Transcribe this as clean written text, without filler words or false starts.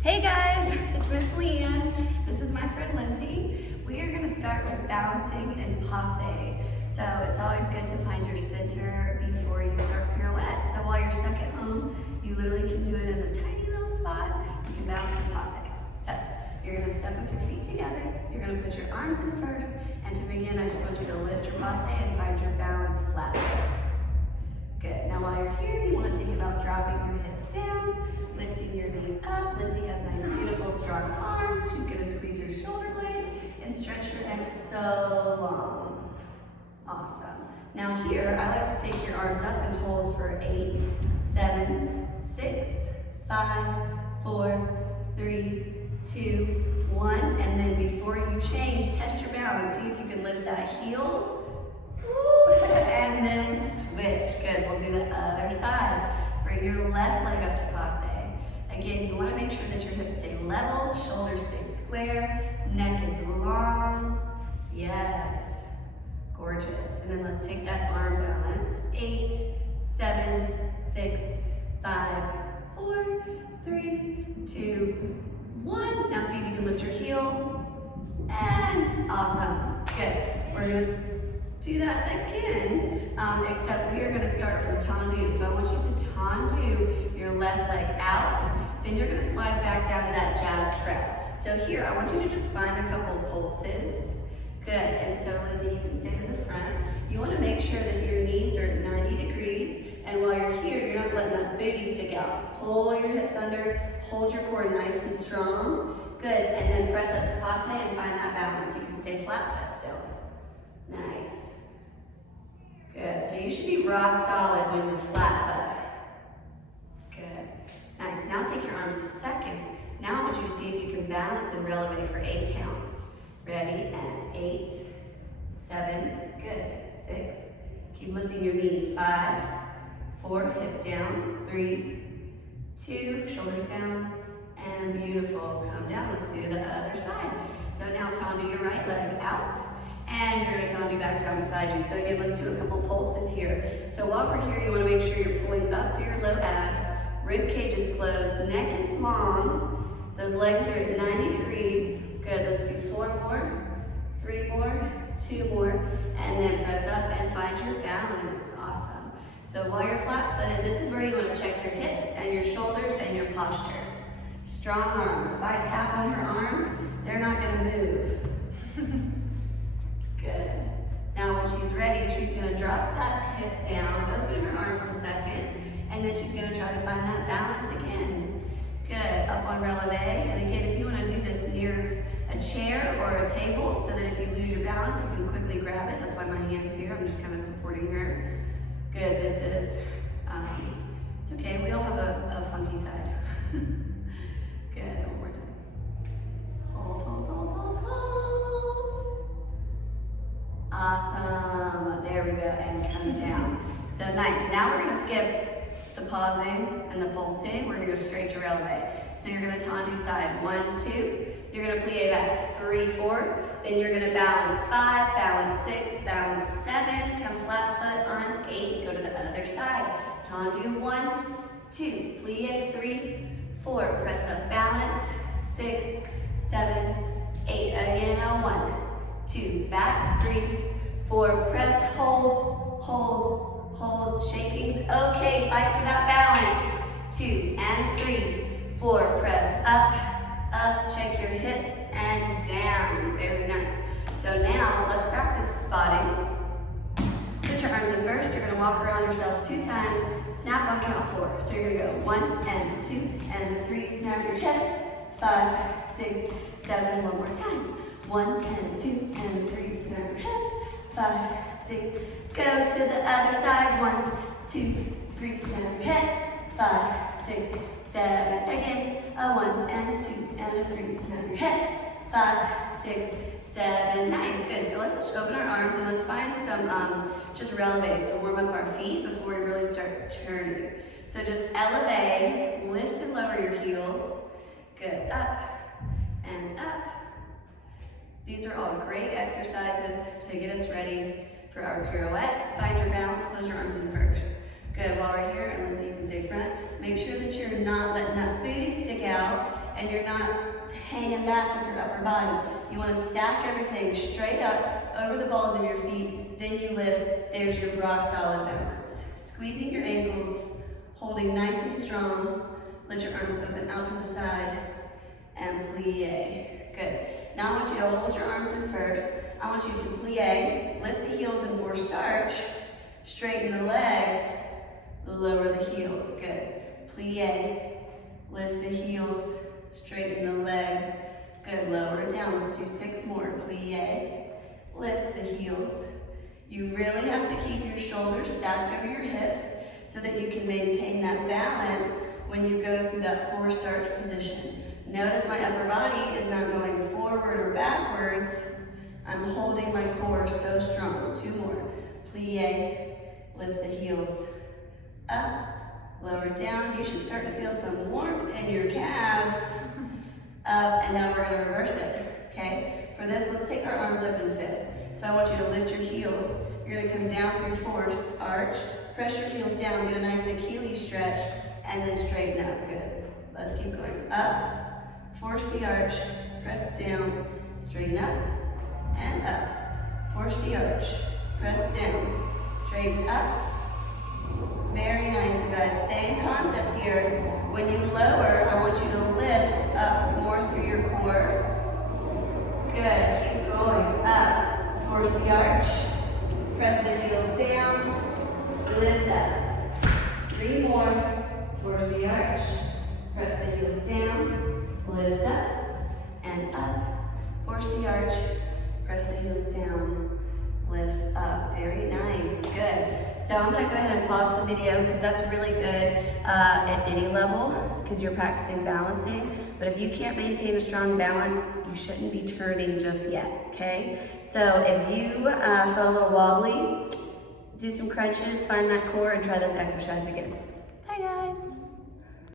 Hey guys, it's Miss Leanne. This is my friend Lindsay. We are going to start with balancing and passe. So it's always good to find your center before you start pirouette. So while you're stuck at home, you literally can do it in a tiny little spot. You can balance and passe. So you're going to step with your feet together. You're going to put your arms in first. And to begin, I just want you to lift your passe and find your balance flat foot. Good. Now while you're here, you want to think about dropping your hip down, lifting your knee up. Lindsay has nice, beautiful, strong arms. She's going to squeeze her shoulder blades and stretch your neck so long. Awesome. Now here, I like to take your arms up and hold for 8, 7, 6, 5, 4, 3, 2, 1. And then before you change, test your balance. See if you can lift that heel. And then switch. Good. We'll do the other side. Bring your left leg up to passe. Again, you want to make sure that your hips stay level, shoulders stay square, neck is long. Yes. Gorgeous. And then let's take that arm balance. 8, 7, 6, 5, 4, 3, 2, 1. Now see if you can lift your heel. And awesome. Good. We're going to do that again, except we are going to start from tendu. So I want you to tendu your left leg out, then you're going to slide back down to that jazz prep. So here, I want you to just find a couple pulses. Good, and so Lindsay, you can stay to the front. You want to make sure that your knees are at 90 degrees, and while you're here, you're not letting that booty stick out. Pull your hips under, hold your core nice and strong. Good, and then press up to passe and find that balance. You can stay flat foot still. Nice. Good, so you should be rock solid when you're flat foot. Good, nice. Now take your arms a second. Now I want you to see if you can balance and releve for 8 counts. Ready, and 8, 7, good, 6. Keep lifting your knee, 5, 4, hip down, 3, 2, shoulders down, and beautiful. Come down, let's do the other side. So now tendu your right leg out. And you're going to tendu back down beside you. So again, let's do a couple pulses here. So while we're here, you want to make sure you're pulling up through your low abs. Rib cage is closed. Neck is long. Those legs are at 90 degrees. Good. Let's do 4 more, 3 more, 2 more, and then press up and find your balance. Awesome. So while you're flat-footed, this is where you want to check your hips and your shoulders and your posture. Strong arms. If I tap on her arms, they're not going to move. Good. Now when she's ready, she's going to drop that hip down, open her arms a second, and then she's going to try to find that balance again. Good. Up on releve. And again, if you want to do this near a chair or a table so that if you lose your balance, you can quickly grab it. That's why my hand's here. I'm just kind of supporting her. Good. This is, it's okay. We all have a funky side. Good. One more time. Hold, hold, hold, hold, hold. Awesome. There we go. And come down. So nice. Now we're going to skip the pausing and the pulsing. We're going to go straight to releve. So you're going to tendu side 1, 2. You're going to plie back 3, 4. Then you're going to balance 5, balance 6, balance 7. Come flat foot on 8. Go to the other side. Tendu 1, 2. Plie 3, 4. Press up, balance 6, 7, 8. Again, a 1, 2. Back 3, 4. Press, hold, hold, hold. Shakings. Okay, fight for that balance. 2 and 3, 4. Press up, up. Check your hips and down. Very nice. So now let's practice spotting. Put your arms in first. You're going to walk around yourself 2 times. Snap on count 4. So you're going to go 1 and 2 and 3. Snap your hip. 5, 6, 7. One more time. 1 and 2 and 3. Snap your hip. 5, 6. Go to the other side. 1, 2, 3. Snap your hip. 5, 6, 7. Again. A 1 and 2 and a 3. Snap your hip. 5, 6, 7. Nice. Good. So let's just open our arms and let's find some just releves to warm up our feet before we really start turning. So just elevate, lift and lower your heels. Good. Up and up. These are all great exercises to get us ready for our pirouettes. Find your balance, close your arms in first. Good, while we're here, and Lindsay, you can stay front. Make sure that you're not letting that booty stick out. and you're not hanging back with your upper body. You want to stack everything straight up over the balls of your feet, then you lift. There's your rock solid balance. Squeezing your ankles, holding nice and strong. Let your arms open out to the side and plie. Good. Now I want you to hold your arms in first. I want you to plie, lift the heels in forced arch, straighten the legs, lower the heels. Good. Plie, lift the heels, straighten the legs. Good. Lower it down. Let's do 6 more. Plie, lift the heels. You really have to keep your shoulders stacked over your hips so that you can maintain that balance when you go through that forced arch position. Notice my upper body is not going forward or backwards. I'm holding my core so strong. 2 more. Plie, lift the heels. Up, lower down. You should start to feel some warmth in your calves. Up, and now we're going to reverse it, okay? For this, let's take our arms up in fifth. So I want you to lift your heels. You're going to come down through forced arch. Press your heels down, get a nice Achilles stretch, and then straighten up. Good. Let's keep going. Up. Force the arch, press down, straighten up, and up. Force the arch, press down, straighten up. Very nice, you guys. Same concept here. When you lower, I want you to lift up more through your core. Good, keep going. Up, force the arch, press the heels down, lift up. 3 more, force the arch, press the heels down, lift up and up. Force the arch, press the heels down, lift up. Very nice, good. So I'm gonna go ahead and pause the video because that's really good at any level because you're practicing balancing. But if you can't maintain a strong balance, you shouldn't be turning just yet, okay? So if you feel a little wobbly, do some crunches, find that core and try this exercise again. Bye guys.